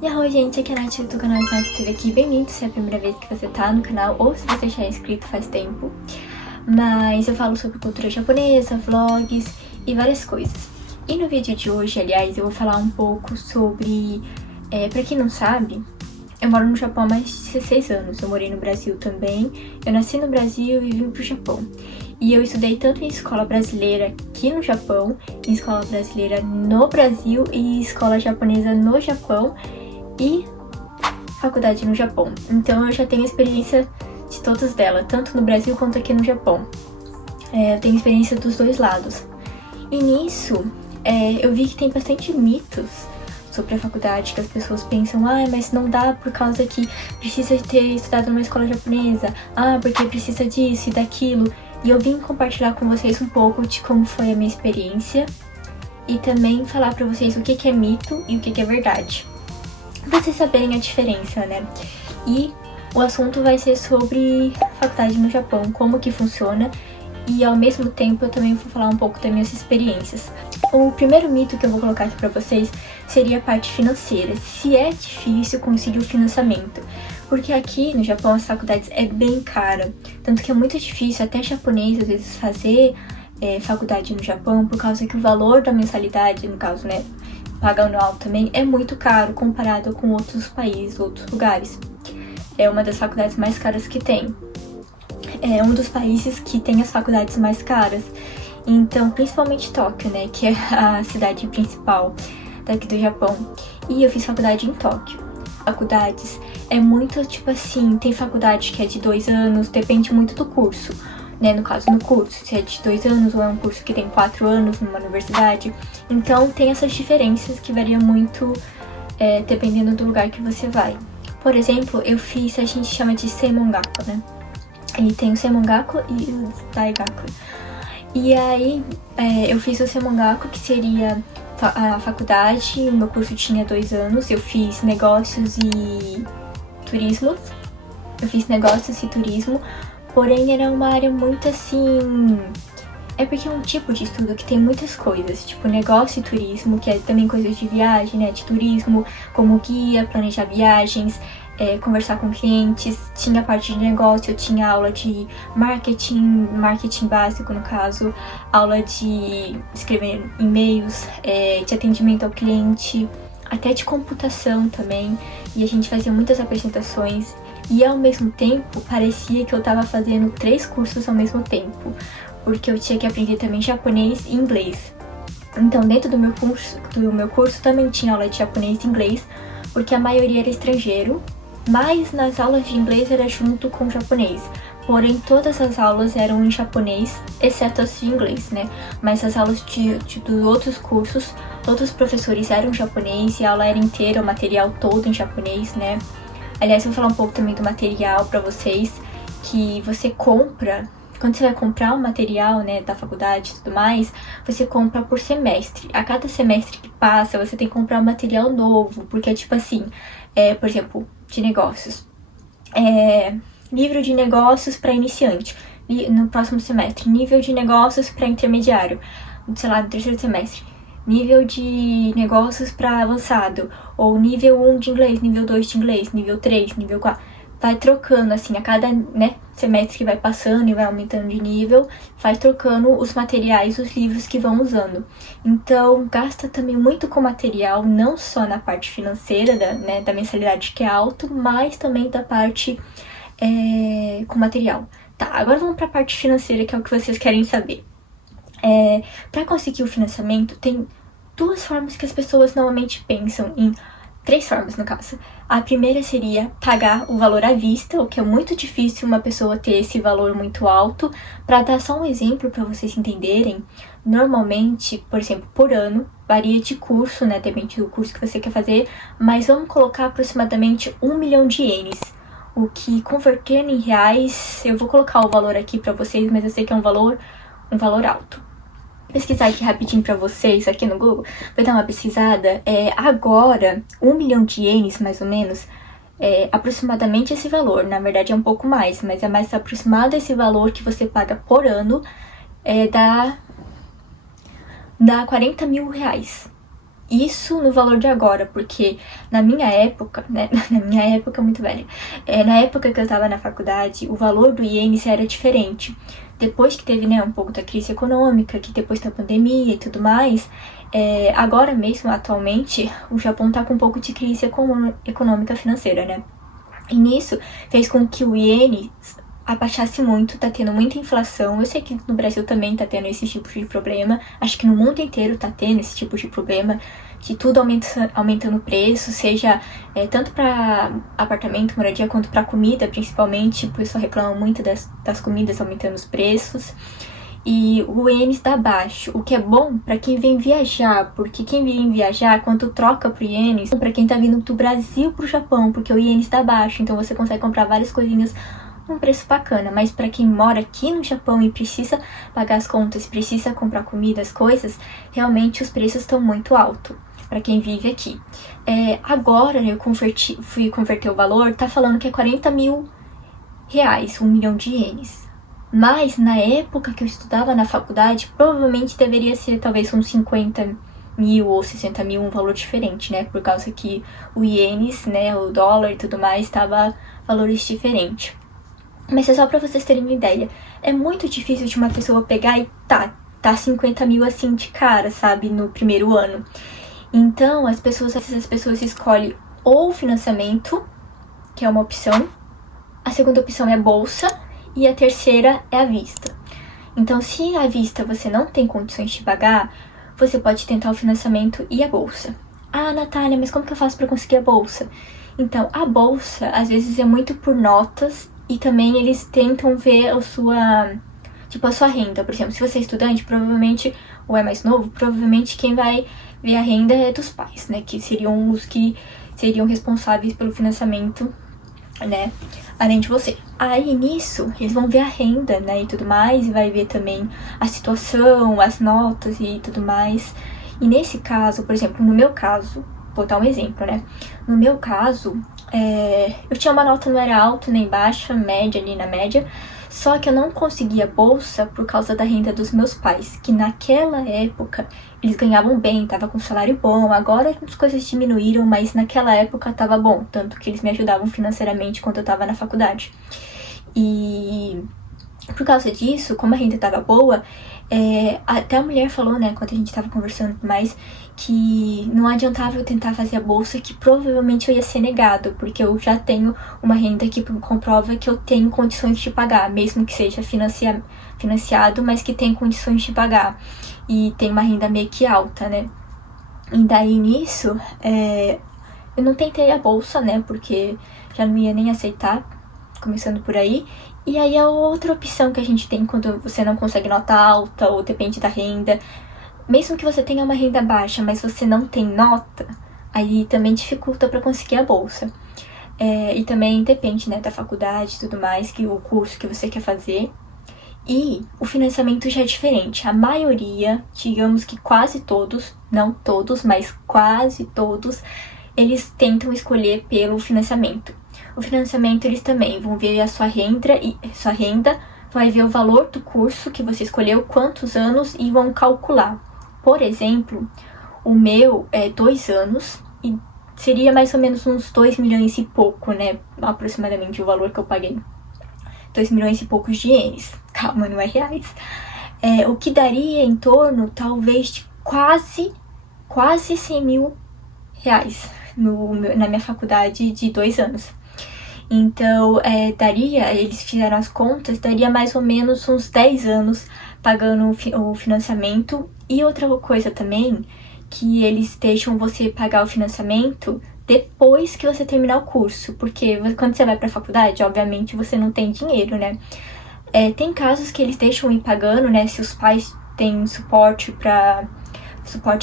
E arro, gente, aqui é a Nath do canal Nath TV aqui. Bem-vindo se é a primeira vez que você tá no canal ou se você já é inscrito faz tempo. Mas eu falo sobre cultura japonesa, vlogs e várias coisas. E no vídeo de hoje, aliás, eu vou falar um pouco sobre... pra quem não sabe, eu moro no Japão há mais de 16 anos. Eu morei no Brasil também. Eu nasci no Brasil e vim pro Japão. E eu estudei tanto em escola brasileira aqui no Japão, em escola brasileira no Brasil e escola japonesa no Japão e faculdade no Japão. Então eu já tenho experiência de todas delas, tanto no Brasil quanto aqui no Japão. Eu tenho experiência dos dois lados. E nisso, eu vi que tem bastante mitos sobre a faculdade, que as pessoas pensam, mas não dá por causa que precisa ter estudado numa escola japonesa, porque precisa disso e daquilo. E eu vim compartilhar com vocês um pouco de como foi a minha experiência e também falar pra vocês o que é mito e o que é verdade, pra vocês saberem a diferença, né? E o assunto vai ser sobre faculdade no Japão, como que funciona, e ao mesmo tempo eu também vou falar um pouco das minhas experiências. O primeiro mito que eu vou colocar aqui pra vocês seria a parte financeira, se é difícil conseguir o financiamento. Porque aqui no Japão as faculdades é bem cara, tanto que é muito difícil até japonês às vezes fazer faculdade no Japão, por causa que o valor da mensalidade, no caso, né, paga anual também, é muito caro comparado com outros países, outros lugares. É uma das faculdades mais caras que tem. É um dos países que tem as faculdades mais caras. Então, principalmente Tóquio, né, que é a cidade principal daqui do Japão. E eu fiz faculdade em Tóquio. Faculdades é muito, tipo assim, tem faculdade que é de 2 anos, depende muito do curso, né, no caso no curso, se é de 2 anos ou é um curso que tem 4 anos numa universidade. Então tem essas diferenças que variam muito dependendo do lugar que você vai. Por exemplo, eu fiz, a gente chama de Seimongaku, né, e tem o Seimongaku e o Daigaku. E aí eu fiz o Seimongaku, que seria a faculdade. O meu curso tinha 2 anos, eu fiz negócios e turismo. Porém era uma área muito assim... É porque é um tipo de estudo que tem muitas coisas, tipo negócio e turismo, que é também coisas de viagem, né, de turismo, como guia, planejar viagens, conversar com clientes. Tinha parte de negócio, tinha aula de marketing básico no caso, aula de escrever e-mails, de atendimento ao cliente, até de computação também, e a gente fazia muitas apresentações. E ao mesmo tempo, parecia que eu tava fazendo 3 cursos ao mesmo tempo, porque eu tinha que aprender também japonês e inglês. Então, dentro do meu curso também tinha aula de japonês e inglês, porque a maioria era estrangeiro, mas nas aulas de inglês era junto com japonês. Porém, todas as aulas eram em japonês, exceto as de inglês, né? Mas as aulas dos outros cursos, todos os professores eram japonês e a aula era inteira, o material todo em japonês, né? Aliás, eu vou falar um pouco também do material pra vocês, que você compra, quando você vai comprar o material, né, da faculdade e tudo mais, você compra por semestre. A cada semestre que passa, você tem que comprar um material novo, porque é tipo assim, por exemplo, de negócios. Livro de negócios para iniciante, no próximo semestre. Nível de negócios para intermediário, sei lá, no terceiro semestre. Nível de negócios para avançado, ou nível 1 de inglês, nível 2 de inglês, nível 3, nível 4. Vai trocando, assim, a cada, né, semestre que vai passando e vai aumentando de nível, vai trocando os materiais, os livros que vão usando. Então, gasta também muito com material, não só na parte financeira, da mensalidade que é alto, mas também da parte com material. Tá, agora vamos para a parte financeira, que é o que vocês querem saber. Para conseguir o financiamento, tem 2 formas que as pessoas normalmente pensam em. 3 formas, no caso. A primeira seria pagar o valor à vista, o que é muito difícil uma pessoa ter esse valor muito alto. Para dar só um exemplo para vocês entenderem, normalmente, por exemplo, por ano, varia de curso, né, depende do curso que você quer fazer, mas vamos colocar aproximadamente 1 milhão de ienes, o que convertendo em reais, eu vou colocar o valor aqui para vocês, mas eu sei que é um valor alto. Vou pesquisar aqui rapidinho pra vocês, aqui no Google, vou dar uma pesquisada. Agora, 1 milhão de ienes, mais ou menos, aproximadamente esse valor. Na verdade é um pouco mais, mas é mais aproximado esse valor que você paga por ano, dá 40 mil reais. Isso no valor de agora, porque na minha época, né, na minha época muito velha, na época que eu estava na faculdade, o valor do ienes era diferente. Depois que teve, né, um pouco da crise econômica, que depois da pandemia e tudo mais, agora mesmo, atualmente, o Japão está com um pouco de crise econômica financeira, né? E nisso fez com que o iene abaixasse muito, tá tendo muita inflação. Eu sei que no Brasil também tá tendo esse tipo de problema. Acho que no mundo inteiro tá tendo esse tipo de problema, de tudo aumentando o preço, seja tanto para apartamento, moradia, quanto para comida, principalmente. O pessoal reclama muito das comidas aumentando os preços. E o iene está baixo, o que é bom para quem vem viajar, porque quem vem viajar, quando troca pro ienes, para quem tá vindo do Brasil pro Japão, porque o iene está baixo, então você consegue comprar várias coisinhas um preço bacana, mas para quem mora aqui no Japão e precisa pagar as contas, precisa comprar comida, as coisas, realmente os preços estão muito altos para quem vive aqui. Agora eu fui converter o valor, tá falando que é 40 mil reais, 1 milhão de ienes. Mas na época que eu estudava na faculdade, provavelmente deveria ser talvez uns 50 mil ou 60 mil, um valor diferente, né? Por causa que o ienes, né, o dólar e tudo mais, estava valores diferentes. Mas é só pra vocês terem uma ideia. É muito difícil de uma pessoa pegar e tá 50 mil assim de cara, sabe? No primeiro ano. Então, as pessoas escolhem ou financiamento, que é uma opção. A segunda opção é bolsa. E a terceira é à vista. Então, se à vista você não tem condições de pagar, você pode tentar o financiamento e a bolsa. Ah, Natália, mas como que eu faço pra conseguir a bolsa? Então, a bolsa, às vezes, é muito por notas. E também eles tentam ver a sua renda. Por exemplo, se você é estudante, provavelmente, ou é mais novo, provavelmente quem vai ver a renda é dos pais, né? Que seriam os que seriam responsáveis pelo financiamento, né? Além de você. Aí, nisso, eles vão ver a renda, né? E tudo mais. E vai ver também a situação, as notas e tudo mais. E nesse caso, por exemplo, no meu caso, vou dar um exemplo, né? No meu caso, eu tinha uma nota, não era alta nem baixa, média ali na média, só que eu não conseguia bolsa por causa da renda dos meus pais, que naquela época eles ganhavam bem, tava com salário bom, agora as coisas diminuíram, mas naquela época tava bom, tanto que eles me ajudavam financeiramente quando eu tava na faculdade. E por causa disso, como a renda tava boa, até a mulher falou, né, quando a gente tava conversando mais, que não adiantava eu tentar fazer a bolsa, que provavelmente eu ia ser negado, porque eu já tenho uma renda que comprova que eu tenho condições de pagar, mesmo que seja financiado, mas que tem condições de pagar, e tem uma renda meio que alta, né. E daí nisso, eu não tentei a bolsa, né, porque já não ia nem aceitar, começando por aí. E aí a outra opção que a gente tem quando você não consegue nota alta ou depende da renda, mesmo que você tenha uma renda baixa, mas você não tem nota, aí também dificulta para conseguir a bolsa. E também depende, né, da faculdade e tudo mais, que o curso que você quer fazer. E o financiamento já é diferente. A maioria, digamos que quase todos, não todos, mas quase todos, eles tentam escolher pelo financiamento. O financiamento eles também vão ver a sua renda, vai ver o valor do curso que você escolheu, quantos anos, e vão calcular. Por exemplo, o meu é 2 anos e seria mais ou menos uns 2 milhões e pouco, né? Aproximadamente o valor que eu paguei. 2 milhões e poucos de ienes. Calma, não é reais. O que daria em torno, talvez, de quase 100 mil reais na minha faculdade de 2 anos. Então, eles fizeram as contas, daria mais ou menos uns 10 anos pagando o financiamento. E outra coisa também, que eles deixam você pagar o financiamento depois que você terminar o curso. Porque quando você vai pra faculdade, obviamente, você não tem dinheiro, né? Tem casos que eles deixam ir pagando, né? Se os pais têm suporte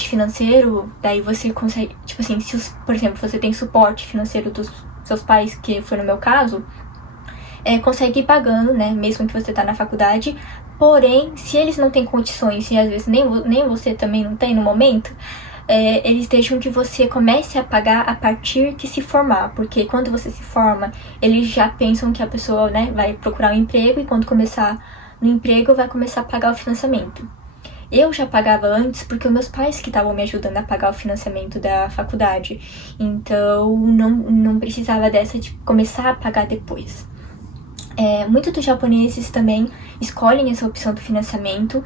financeiro, daí você consegue, tipo assim, por exemplo, você tem suporte financeiro dos seus pais, que foi no meu caso, consegue ir pagando, né, mesmo que você tá na faculdade. Porém, se eles não têm condições, e às vezes nem você também não tem no momento, eles deixam que você comece a pagar a partir que se formar, porque quando você se forma, eles já pensam que a pessoa, né, vai procurar um emprego, e quando começar no emprego, vai começar a pagar o financiamento. Eu já pagava antes porque os meus pais que estavam me ajudando a pagar o financiamento da faculdade. Então, não precisava dessa de começar a pagar depois. Muitos dos japoneses também escolhem essa opção do financiamento.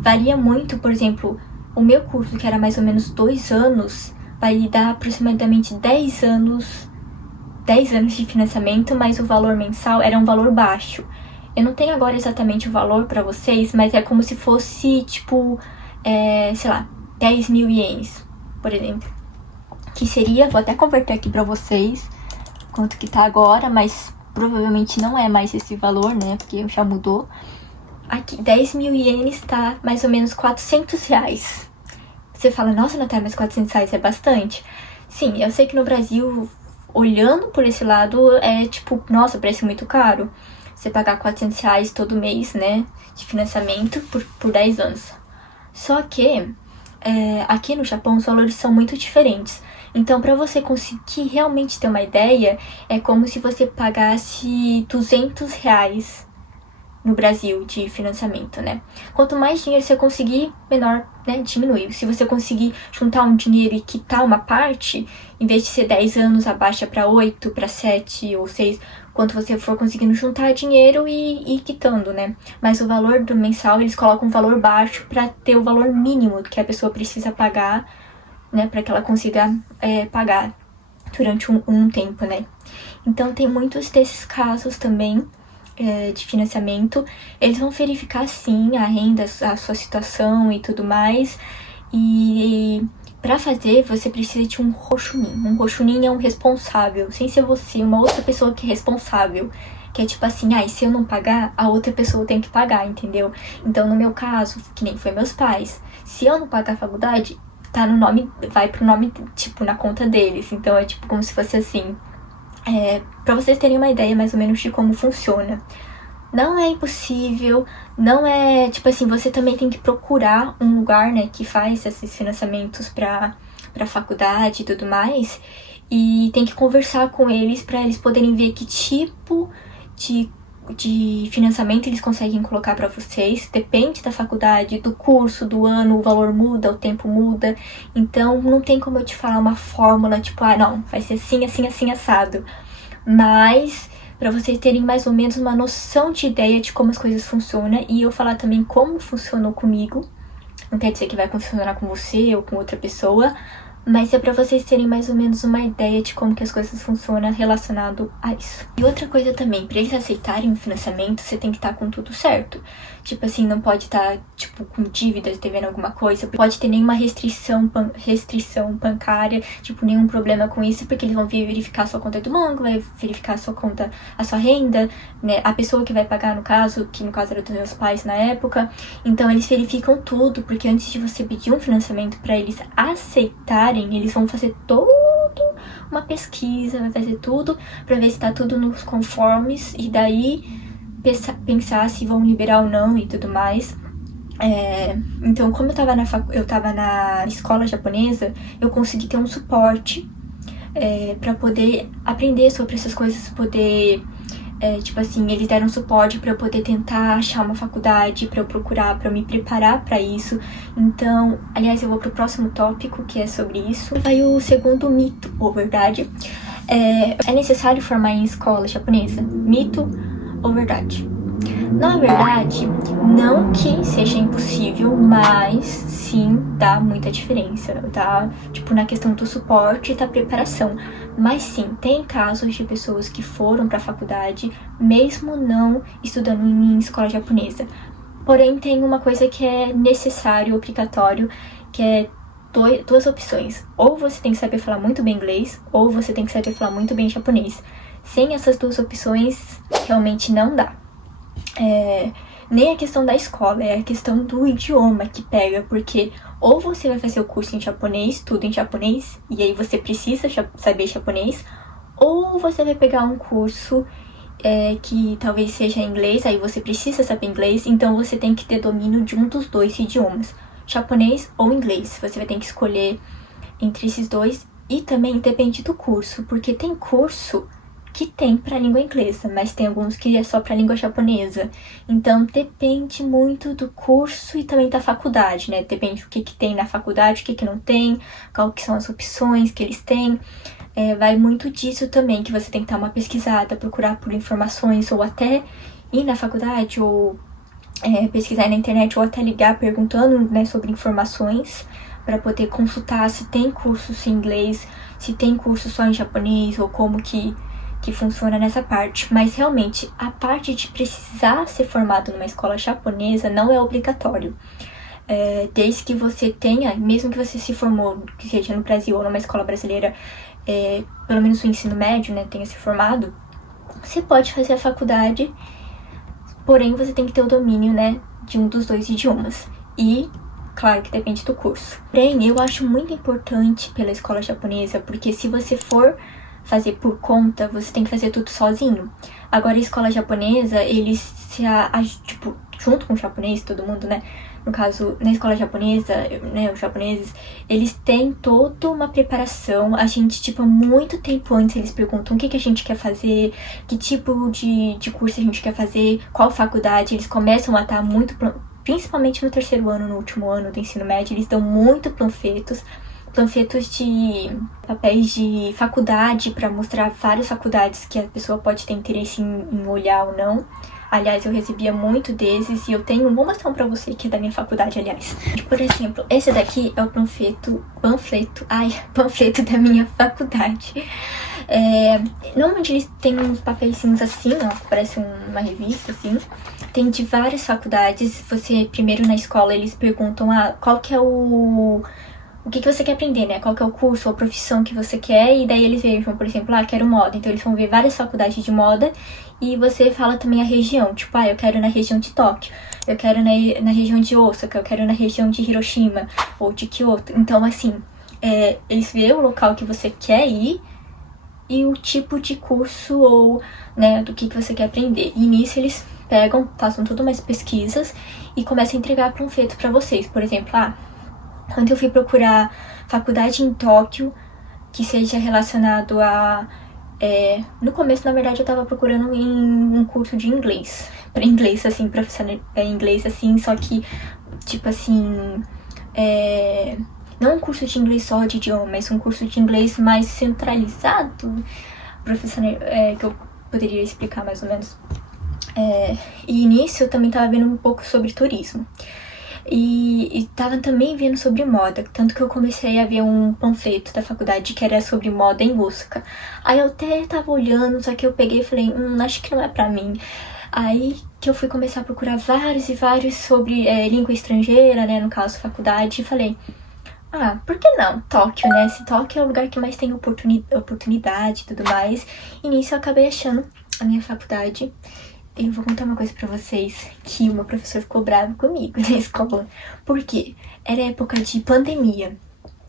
Varia muito, por exemplo, o meu curso, que era mais ou menos 2 anos, vai dar aproximadamente 10 anos de financiamento, mas o valor mensal era um valor baixo. Eu não tenho agora exatamente o valor para vocês, mas é como se fosse, tipo, sei lá, 10 mil ienes, por exemplo. Que seria, vou até converter aqui para vocês, quanto que tá agora, mas provavelmente não é mais esse valor, né, porque já mudou. Aqui, 10 mil ienes tá mais ou menos 400 reais. Você fala, nossa, Natália, mas 400 reais é bastante. Sim, eu sei que no Brasil, olhando por esse lado, é tipo, nossa, parece muito caro. Você pagar 400 reais todo mês, né, de financiamento por 10 anos. Só que aqui no Japão os valores são muito diferentes. Então, para você conseguir realmente ter uma ideia, é como se você pagasse 200 reais no Brasil de financiamento, né? Quanto mais dinheiro você conseguir, menor, né, diminui. Se você conseguir juntar um dinheiro e quitar uma parte, em vez de ser 10 anos, abaixa para 8, para 7 ou 6, quanto você for conseguindo juntar dinheiro e ir quitando, né? Mas o valor do mensal, eles colocam um valor baixo para ter o valor mínimo que a pessoa precisa pagar, né, para que ela consiga pagar durante um tempo, né? Então, tem muitos desses casos também de financiamento. Eles vão verificar sim a renda, a sua situação e tudo mais. E para fazer, você precisa de um roxunin. Um roxunin é um responsável, sem ser você, uma outra pessoa que é responsável. Que é tipo assim, se eu não pagar, a outra pessoa tem que pagar, entendeu? Então, no meu caso, que nem foi meus pais, se eu não pagar a faculdade, tá no nome, vai pro nome, tipo, na conta deles. Então, é tipo como se fosse assim. Pra vocês terem uma ideia mais ou menos de como funciona. Não é impossível, não é, tipo assim, você também tem que procurar um lugar, né, que faz esses financiamentos pra faculdade e tudo mais, e tem que conversar com eles pra eles poderem ver que tipo de financiamento eles conseguem colocar pra vocês. Depende da faculdade, do curso, do ano, o valor muda, o tempo muda. Então, não tem como eu te falar uma fórmula, tipo, não, vai ser assim, assim, assim, assado. Mas, pra vocês terem mais ou menos uma noção de ideia de como as coisas funcionam, e eu falar também como funcionou comigo. Não quer dizer que vai funcionar com você ou com outra pessoa, mas é pra vocês terem mais ou menos uma ideia de como que as coisas funcionam relacionado a isso. E outra coisa também, pra eles aceitarem o financiamento, você tem que estar com tudo certo. Tipo assim, não pode estar, tipo, com dívidas, devendo alguma coisa. Pode ter nenhuma restrição bancária, tipo, nenhum problema com isso, porque eles vão verificar a sua conta do banco, vai verificar a sua conta, a sua renda, né? A pessoa que vai pagar, no caso, que no caso era dos meus pais na época. Então, eles verificam tudo, porque antes de você pedir um financiamento pra eles aceitarem, eles vão fazer uma pesquisa, vai fazer tudo pra ver se tá tudo nos conformes e daí pensar se vão liberar ou não e tudo mais. Então, como eu tava na escola japonesa, eu consegui ter um suporte pra poder aprender sobre essas coisas, poder tipo assim, eles deram suporte pra eu poder tentar achar uma faculdade, pra eu procurar, pra eu me preparar pra isso. Então, aliás, eu vou pro próximo tópico, que é sobre isso. Vai o segundo mito, ou verdade. É necessário formar em escola japonesa? Mito ou verdade? Na verdade, não que seja impossível, mas sim dá muita diferença, tá? Tipo, na questão do suporte e da preparação. Mas sim, tem casos de pessoas que foram pra faculdade, mesmo não estudando em escola japonesa. Porém, tem uma coisa que é necessário, obrigatório, que é duas opções. Ou você tem que saber falar muito bem inglês, ou você tem que saber falar muito bem japonês. Sem essas duas opções, realmente não dá. Nem a questão da escola, é a questão do idioma que pega, porque ou você vai fazer o curso em japonês, tudo em japonês, e aí você precisa saber japonês, ou você vai pegar um curso que talvez seja em inglês, aí você precisa saber inglês, então você tem que ter domínio de um dos dois idiomas, japonês ou inglês. Você vai ter que escolher entre esses dois, e também depende do curso, porque tem curso que tem para língua inglesa, mas tem alguns que é só para língua japonesa. Então depende muito do curso e também da faculdade, né? Depende do que tem na faculdade, o que não tem, qual que são as opções que eles têm. Vai muito disso também, que você tem que dar uma pesquisada, procurar por informações, ou até ir na faculdade, ou pesquisar na internet, ou até ligar perguntando, né, sobre informações, para poder consultar se tem cursos em inglês, se tem curso só em japonês, ou como que funciona nessa parte. Mas realmente, a parte de precisar ser formado numa escola japonesa não é obrigatório. Desde que você tenha, mesmo que você se formou, que seja no Brasil ou numa escola brasileira, pelo menos o ensino médio, né, tenha se formado, você pode fazer a faculdade, porém você tem que ter o domínio, né, de um dos dois idiomas. E claro que depende do curso. Porém, eu acho muito importante pela escola japonesa, porque se você for fazer por conta, você tem que fazer tudo sozinho. Agora, a escola japonesa, eles tipo, junto com o japonês, todo mundo, né? No caso, na escola japonesa, né, os japoneses, eles têm toda uma preparação. A gente, tipo, há muito tempo antes, eles perguntam o que a gente quer fazer, que tipo de curso a gente quer fazer, qual faculdade. Eles começam a estar muito, principalmente no terceiro ano, no último ano do ensino médio, eles dão muito panfletos de papéis de faculdade, para mostrar várias faculdades que a pessoa pode ter interesse em olhar ou não. Aliás, eu recebia muito desses e eu vou mostrar um pra você que é da minha faculdade, aliás. Por exemplo, esse daqui é o panfleto da minha faculdade. Normalmente eles têm uns papeizinhos assim, ó, parece uma revista, assim. Tem de várias faculdades. Você, primeiro na escola, eles perguntam qual que é o que você quer aprender, né? Qual que é o curso ou a profissão que você quer, e daí eles vejam, por exemplo, quero moda. Então eles vão ver várias faculdades de moda e você fala também a região. Tipo, eu quero na região de Tóquio, eu quero na região de Osaka, eu quero na região de Hiroshima ou de Kyoto. Então, assim, eles veem o local que você quer ir e o tipo de curso ou, né, do que você quer aprender. E nisso eles façam todas umas pesquisas e começam a entregar panfleto pra vocês. Por exemplo, quando eu fui procurar faculdade em Tóquio, que seja relacionado a... no começo, na verdade, eu tava procurando em um curso de inglês. Pra inglês, assim, profissional, inglês, assim, só que, tipo assim... não um curso de inglês só de idioma, mas um curso de inglês mais centralizado, profissional, que eu poderia explicar mais ou menos. E nisso eu também tava vendo um pouco sobre turismo. E tava também vendo sobre moda, tanto que eu comecei a ver um panfleto da faculdade que era sobre moda em Osaka. Aí eu até tava olhando, só que eu peguei e falei, acho que não é pra mim. Aí que eu fui começar a procurar vários e vários sobre língua estrangeira, né, no caso faculdade, e falei, por que não? Tóquio, né? Se Tóquio é o lugar que mais tem oportunidade e tudo mais. E nisso eu acabei achando a minha faculdade. Eu vou contar uma coisa pra vocês, que o meu professor ficou bravo comigo na escola. Por quê? Era época de pandemia.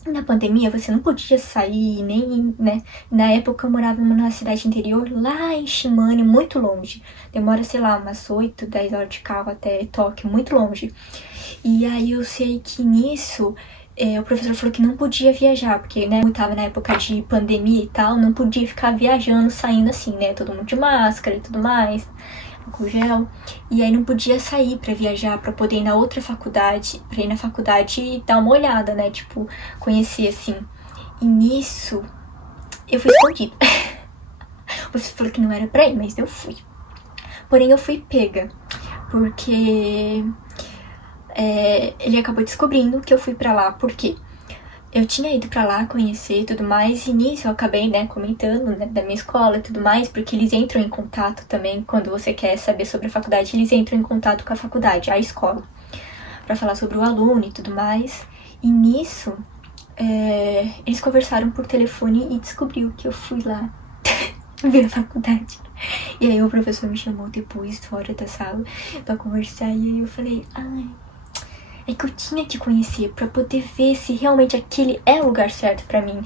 Na pandemia, você não podia sair, nem, né? Na época, eu morava numa cidade interior, lá em Shimane, muito longe. Demora, sei lá, umas 8, 10 horas de carro até Tóquio, muito longe. E aí, eu sei que nisso... o professor falou que não podia viajar, porque, né, eu tava na época de pandemia e tal, não podia ficar viajando, saindo assim, né, todo mundo de máscara e tudo mais, com gel, e aí não podia sair pra viajar, pra poder ir na outra faculdade, pra ir na faculdade e dar uma olhada, né, tipo, conhecer, assim. E nisso, eu fui escondida. Você falou que não era pra ir, mas eu fui. Porém, eu fui pega, porque... ele acabou descobrindo que eu fui pra lá, porque eu tinha ido pra lá conhecer e tudo mais, e nisso eu acabei, né, comentando, né, da minha escola e tudo mais, porque eles entram em contato também, quando você quer saber sobre a faculdade, eles entram em contato com a faculdade, a escola, pra falar sobre o aluno e tudo mais. E nisso, eles conversaram por telefone e descobriu que eu fui lá ver a faculdade. E aí o professor me chamou depois, fora da sala, pra conversar, e aí eu falei, é que eu tinha que conhecer pra poder ver se realmente aquele é o lugar certo pra mim.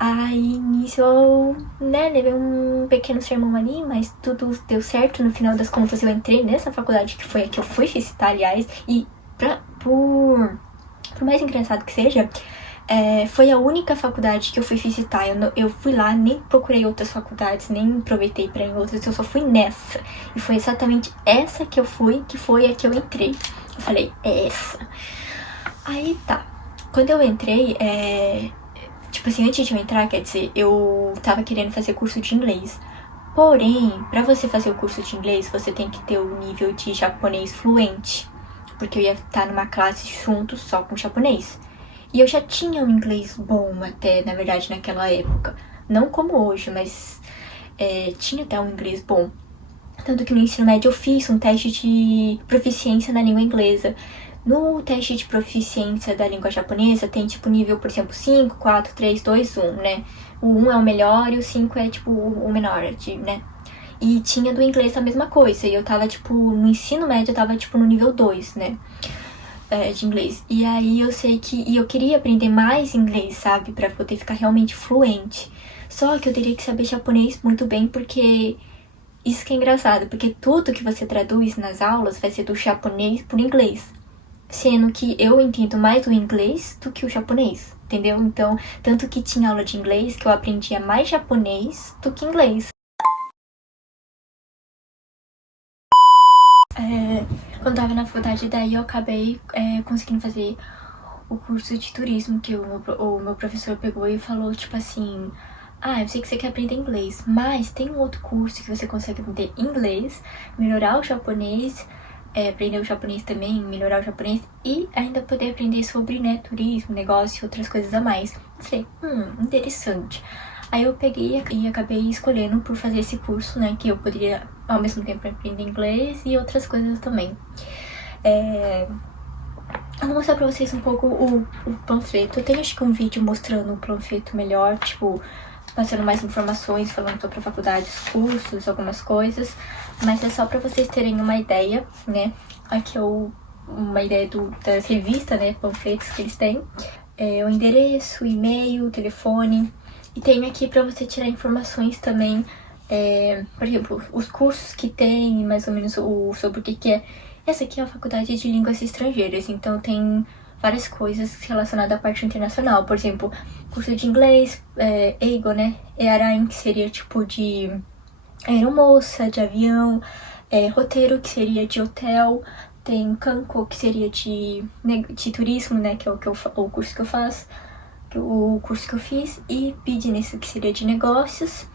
Aí nisso eu, né, levei um pequeno sermão ali, mas tudo deu certo. No final das contas eu entrei nessa faculdade, que foi a que eu fui visitar, aliás. E por mais engraçado que seja, foi a única faculdade que eu fui visitar. Eu fui lá, nem procurei outras faculdades, nem aproveitei para ir em outras, eu só fui nessa. E foi exatamente essa que eu fui, que foi a que eu entrei. Eu falei, é essa. Aí tá. Quando eu entrei, tipo assim, antes de eu entrar, quer dizer, eu tava querendo fazer curso de inglês. Porém, pra você fazer o curso de inglês, você tem que ter o nível de japonês fluente. Porque eu ia estar numa classe junto só com japonês. E eu já tinha um inglês bom até, na verdade, naquela época. Não como hoje, mas tinha até um inglês bom. Tanto que no ensino médio eu fiz um teste de proficiência na língua inglesa. No teste de proficiência da língua japonesa tem tipo nível, por exemplo, 5, 4, 3, 2, 1, né? O 1 é o melhor e o 5 é tipo o menor, né? E tinha do inglês a mesma coisa. E eu tava tipo, no ensino médio eu tava tipo no nível 2, né? De inglês. E aí eu sei que... E eu queria aprender mais inglês, sabe? Pra poder ficar realmente fluente. Só que eu teria que saber japonês muito bem, porque... Isso que é engraçado, porque tudo que você traduz nas aulas vai ser do japonês pro inglês. Sendo que eu entendo mais o inglês do que o japonês, entendeu? Então, tanto que tinha aula de inglês que eu aprendia mais japonês do que inglês. Quando tava na faculdade, daí eu acabei conseguindo fazer o curso de turismo, que o meu professor pegou e falou, tipo assim... eu sei que você quer aprender inglês, mas tem um outro curso que você consegue aprender inglês, melhorar o japonês, aprender o japonês também, melhorar o japonês e ainda poder aprender sobre, né, turismo, negócio e outras coisas a mais. Eu falei, interessante. Aí eu peguei e acabei escolhendo por fazer esse curso, né, que eu poderia ao mesmo tempo aprender inglês e outras coisas também. Eu vou mostrar pra vocês um pouco o panfleto. Eu tenho acho que um vídeo mostrando o panfleto melhor, tipo, passando mais informações, falando sobre a faculdade, os cursos, algumas coisas. Mas é só pra vocês terem uma ideia, né? Aqui é uma ideia das revistas, né? Panfletos que eles têm. O endereço, o e-mail, o telefone. E tem aqui pra você tirar informações também. Por exemplo, os cursos que tem, mais ou menos sobre o que é. Essa aqui é a faculdade de línguas estrangeiras, então tem várias coisas relacionadas à parte internacional. Por exemplo, curso de inglês, Eigo, né? Earain, que seria tipo de aeromoça, de avião. Roteiro, que seria de hotel. Tem Kanko, que seria de turismo, né? Que é o curso que eu faço. O curso que eu fiz. E Business, que seria de negócios.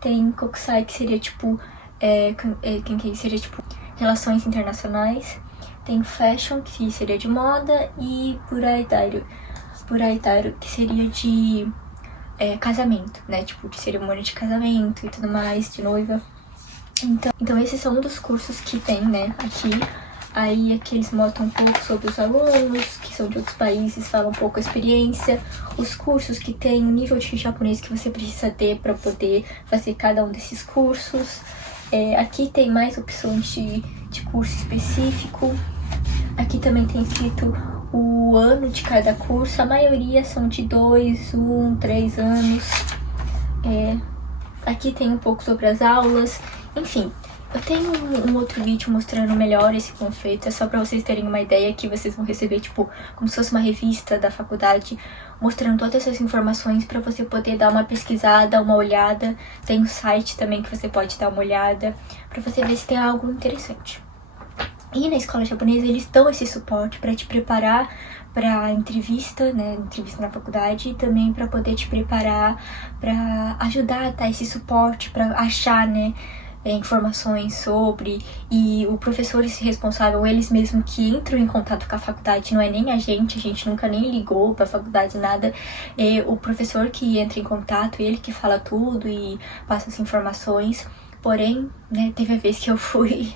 Tem Kokusai, que seria tipo... que seria tipo... relações internacionais. Tem Fashion, que seria de moda. E Buraitaru, que seria de casamento, né? Tipo, de cerimônia de casamento e tudo mais, de noiva. Então esses são um dos cursos que tem, né, aqui. Aí aqui eles mostram um pouco sobre os alunos, que são de outros países, falam um pouco a experiência, os cursos que tem, o nível de japonês que você precisa ter para poder fazer cada um desses cursos. Aqui tem mais opções de curso específico. Aqui também tem escrito o ano de cada curso. A maioria são de 2, 1, 3 anos. Aqui tem um pouco sobre as aulas. Enfim, eu tenho um outro vídeo mostrando melhor esse panfleto. É só pra vocês terem uma ideia que vocês vão receber, tipo, como se fosse uma revista da faculdade, mostrando todas essas informações pra você poder dar uma pesquisada, uma olhada. Tem um site também que você pode dar uma olhada, pra você ver se tem algo interessante. E na escola japonesa eles dão esse suporte pra te preparar pra entrevista, né, entrevista na faculdade, e também pra poder te preparar pra ajudar a dar esse suporte, pra achar, né, informações sobre, e o professor esse responsável, eles mesmos que entram em contato com a faculdade, não é nem a gente nunca nem ligou pra faculdade, nada, o professor que entra em contato, ele que fala tudo e passa as informações. Porém, né, teve a vez que eu fui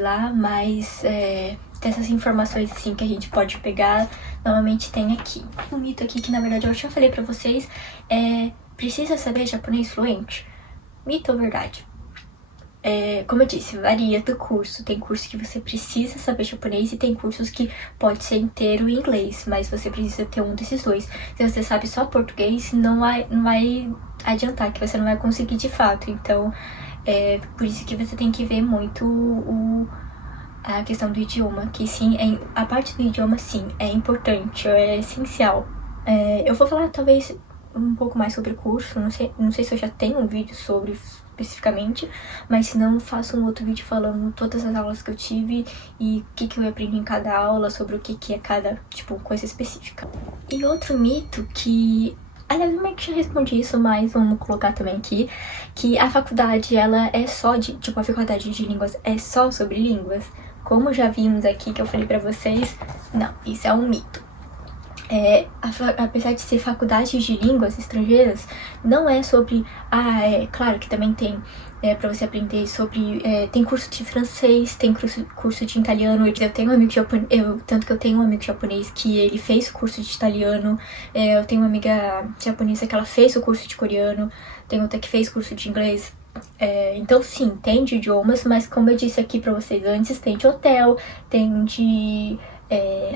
lá, mas dessas informações assim que a gente pode pegar, normalmente tem aqui. Um mito aqui que na verdade eu já falei pra vocês, precisa saber japonês fluente? Mito ou verdade? Como eu disse, varia do curso. Tem curso que você precisa saber japonês e tem cursos que pode ser inteiro em inglês, mas você precisa ter um desses dois. Se você sabe só português, não vai adiantar, que você não vai conseguir de fato. Então, por isso que você tem que ver muito a questão do idioma, que sim, a parte do idioma sim, é importante, é essencial. Eu vou falar talvez um pouco mais sobre o curso, não sei se eu já tenho um vídeo sobre especificamente, mas se não, faço um outro vídeo falando todas as aulas que eu tive e o que eu aprendi em cada aula, sobre o que é cada, tipo, coisa específica. E outro mito que... Aliás, eu meio que já respondi isso, mas vamos colocar também aqui, que a faculdade, ela é só de... Tipo, a faculdade de línguas é só sobre línguas. Como já vimos aqui, que eu falei pra vocês, não, isso é um mito. Apesar de ser faculdade de línguas estrangeiras, não é sobre... claro que também tem pra você aprender sobre... tem curso de francês, tem curso de italiano. Eu tenho um amigo japonês, tanto que eu tenho um amigo japonês que ele fez o curso de italiano. Eu tenho uma amiga japonesa que ela fez o curso de coreano. Tem outra que fez curso de inglês. Então sim, tem de idiomas, mas como eu disse aqui pra vocês antes, tem de hotel, tem de...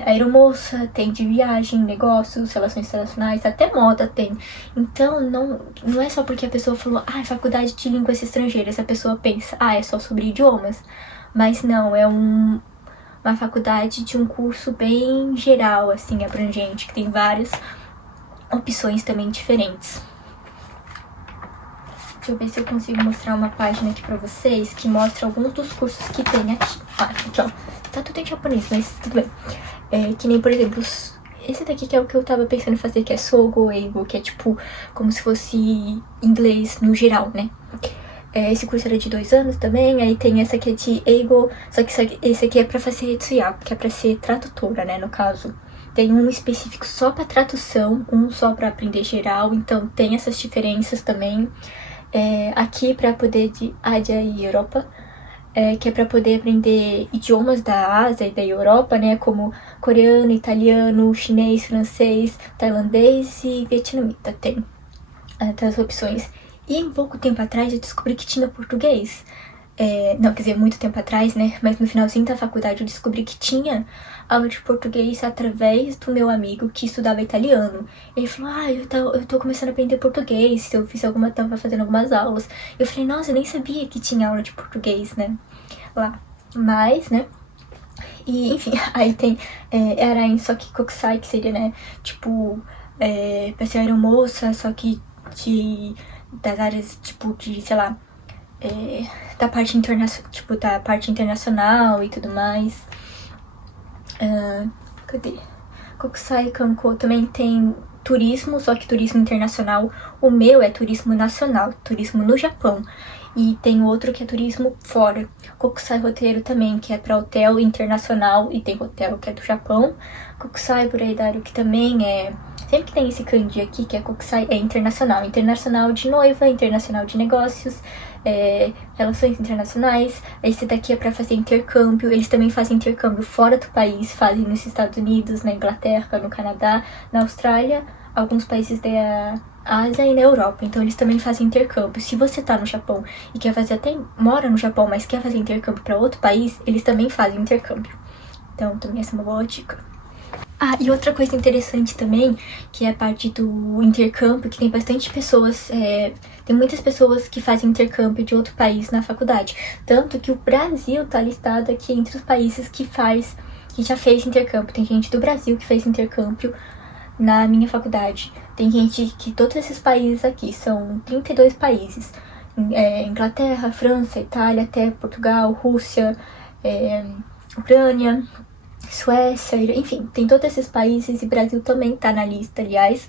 aeromoça, tem de viagem, negócios, relações internacionais, até moda tem. Então não é só porque a pessoa falou, faculdade de línguas estrangeiras, a pessoa pensa, é só sobre idiomas. Mas não, é uma faculdade de um curso bem geral, assim, abrangente, que tem várias opções também diferentes. Deixa eu ver se eu consigo mostrar uma página aqui pra vocês que mostra alguns dos cursos que tem aqui. Aqui, ó. Tá tudo em japonês, mas tudo bem. Que nem, por exemplo, esse daqui que é o que eu tava pensando em fazer, que é Sogo Eigo, que é tipo como se fosse inglês no geral, né? Esse curso era de 2 anos também. Aí tem essa aqui de Eigo, só que esse aqui é pra fazer Tsuyaku, que é pra ser tradutora, né, no caso. Tem um específico só pra tradução, um só pra aprender geral, então tem essas diferenças também. Aqui para poder de Ásia e Europa, que é para poder aprender idiomas da Ásia e da Europa, né, como coreano, italiano, chinês, francês, tailandês e vietnamita. Tem essas opções. E em pouco tempo atrás eu descobri que tinha português. Não, quer dizer, muito tempo atrás, né? Mas no finalzinho da faculdade eu descobri que tinha aula de português através do meu amigo que estudava italiano. Ele falou, eu tô começando a aprender português, eu tava fazendo algumas aulas. Eu falei, nossa, eu nem sabia que tinha aula de português, né? Lá. Mas, né? E, enfim, aí tem Arain Soki Kokusai, que seria, né? Tipo, pra ser aeromoça, só que das áreas, tipo, de, sei lá, da parte internacional e tudo mais. Cadê? Kokusai Kanko também tem turismo, só que turismo internacional. O meu é turismo nacional, turismo no Japão. E tem outro que é turismo fora. Kokusai Roteiro também, que é para hotel internacional, e tem hotel que é do Japão. Kokusai Bureidaru, que também é... Sempre que tem esse kanji aqui, que é Kokusai, é internacional. Internacional de noiva, internacional de negócios, relações internacionais. Esse daqui é para fazer intercâmbio. Eles também fazem intercâmbio fora do país, fazem nos Estados Unidos, na Inglaterra, no Canadá, na Austrália, alguns países da Ásia e na Europa. Então eles também fazem intercâmbio. Se você tá no Japão e quer fazer, até mora no Japão, mas quer fazer intercâmbio para outro país, eles também fazem intercâmbio. Então também essa é uma boa dica. E outra coisa interessante também, que é a parte do intercâmbio, que tem bastante pessoas, tem muitas pessoas que fazem intercâmbio de outro país na faculdade. Tanto que o Brasil tá listado aqui entre os países que já fez intercâmbio. Tem gente do Brasil que fez intercâmbio na minha faculdade. Tem gente que todos esses países aqui, são 32 países. Inglaterra, França, Itália, até Portugal, Rússia, Ucrânia, Suécia, enfim, tem todos esses países e o Brasil também tá na lista, aliás.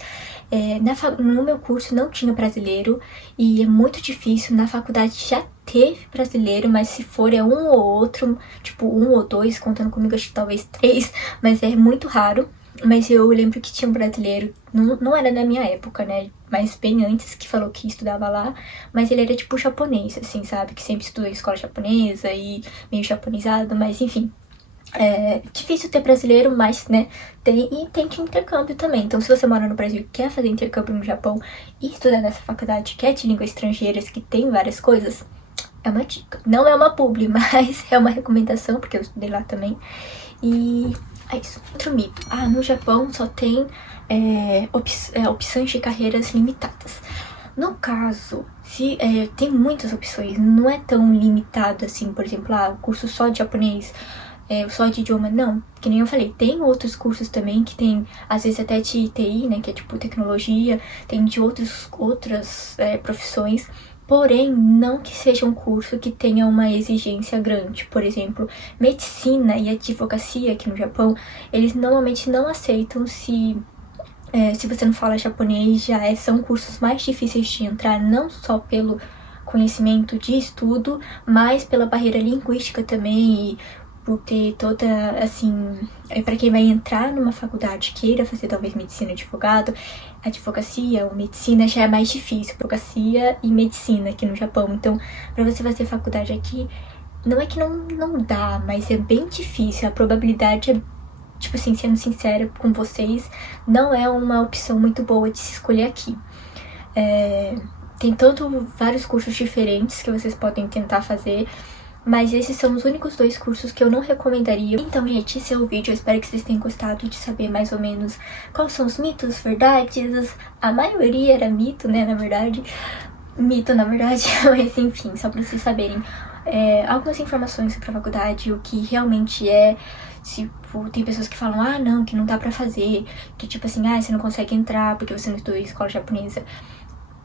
No meu curso não tinha brasileiro e é muito difícil. Na faculdade já teve brasileiro, mas se for é um ou outro, tipo 1 ou 2, contando comigo acho que talvez 3, mas é muito raro. Mas eu lembro que tinha um brasileiro, não era da minha época, né, mas bem antes, que falou que estudava lá, mas ele era tipo japonês, assim, sabe, que sempre estudou em escola japonesa e meio japonesado, mas enfim. Difícil ter brasileiro, mas, né, tem de intercâmbio também. Então, se você mora no Brasil e quer fazer intercâmbio no Japão e estudar nessa faculdade que é de línguas estrangeiras, que tem várias coisas, é uma dica. Não é uma publi, mas é uma recomendação, porque eu estudei lá também. E é isso. Outro mito. No Japão só tem opções de carreiras limitadas. No caso, tem muitas opções, não é tão limitado assim. Por exemplo, curso só de japonês, só de idioma, não. Que nem eu falei, tem outros cursos também que tem, às vezes até de TI, né, que é tipo tecnologia, tem de outras profissões, porém, não que seja um curso que tenha uma exigência grande. Por exemplo, medicina e advocacia aqui no Japão, eles normalmente não aceitam se você não fala japonês, são cursos mais difíceis de entrar, não só pelo conhecimento de estudo, mas pela barreira linguística também, e por ter toda, assim, para quem vai entrar numa faculdade queira fazer talvez medicina, advocacia ou medicina já é mais difícil, advocacia e medicina aqui no Japão. Então, para você fazer faculdade aqui, não é que não dá, mas é bem difícil, a probabilidade é, tipo assim, sendo sincera com vocês, não é uma opção muito boa de se escolher aqui. Tem vários cursos diferentes que vocês podem tentar fazer, mas esses são os únicos 2 cursos que eu não recomendaria. Então, gente, esse é o vídeo. Eu espero que vocês tenham gostado de saber mais ou menos quais são os mitos, verdades. A maioria era mito, né, na verdade. Mito, na verdade, mas enfim, só pra vocês saberem algumas informações sobre a faculdade, o que realmente é. Tipo, tem pessoas que falam, não, que não dá pra fazer, que tipo assim, você não consegue entrar porque você não estudou em escola japonesa.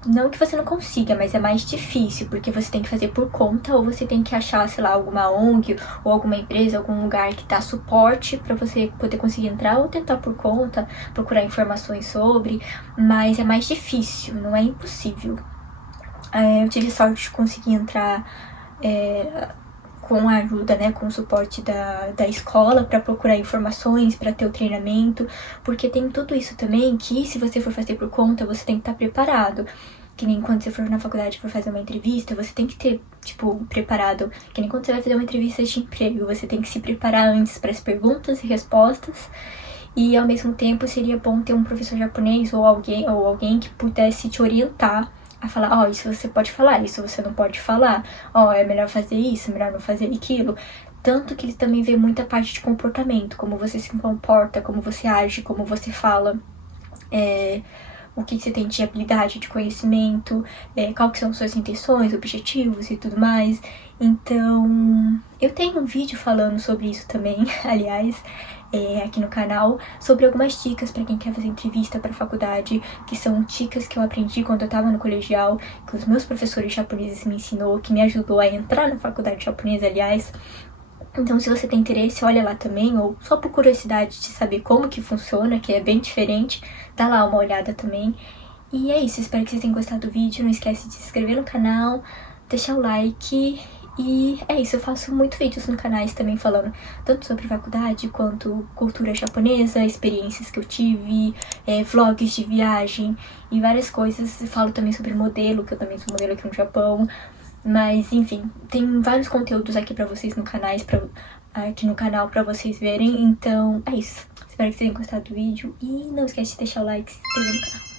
Não que você não consiga, mas é mais difícil, porque você tem que fazer por conta, ou você tem que achar, sei lá, alguma ONG, ou alguma empresa, algum lugar que dá suporte pra você poder conseguir entrar, ou tentar por conta, procurar informações sobre, mas é mais difícil, não é impossível. Eu tive sorte de conseguir entrar com a ajuda, né, com o suporte da escola para procurar informações, para ter o treinamento, porque tem tudo isso também que se você for fazer por conta, você tem que estar preparado. Que nem quando você for na faculdade for fazer uma entrevista, você tem que ter, tipo, preparado. Que nem quando você vai fazer uma entrevista de emprego, você tem que se preparar antes para as perguntas e respostas. E ao mesmo tempo seria bom ter um professor japonês ou alguém que pudesse te orientar a falar, isso você pode falar, isso você não pode falar, é melhor fazer isso, melhor não fazer aquilo. Tanto que eles também vê muita parte de comportamento, como você se comporta, como você age, como você fala, o que você tem de habilidade, de conhecimento, qual que são suas intenções, objetivos e tudo mais. Então, eu tenho um vídeo falando sobre isso também, aliás, aqui no canal, sobre algumas dicas para quem quer fazer entrevista para faculdade, que são dicas que eu aprendi quando eu estava no colegial, que os meus professores japoneses me ensinou, que me ajudou a entrar na faculdade japonesa, aliás. Então, se você tem interesse, olha lá também, ou só por curiosidade de saber como que funciona, que é bem diferente, dá lá uma olhada também. E é isso, espero que vocês tenham gostado do vídeo, não esquece de se inscrever no canal, deixar o like. E é isso, eu faço muitos vídeos no canal também falando tanto sobre faculdade quanto cultura japonesa, experiências que eu tive, vlogs de viagem e várias coisas. Eu falo também sobre modelo, que eu também sou modelo aqui no Japão. Mas enfim, tem vários conteúdos aqui pra vocês aqui no canal pra vocês verem. Então é isso, espero que vocês tenham gostado do vídeo e não esquece de deixar o like e se inscrever no canal.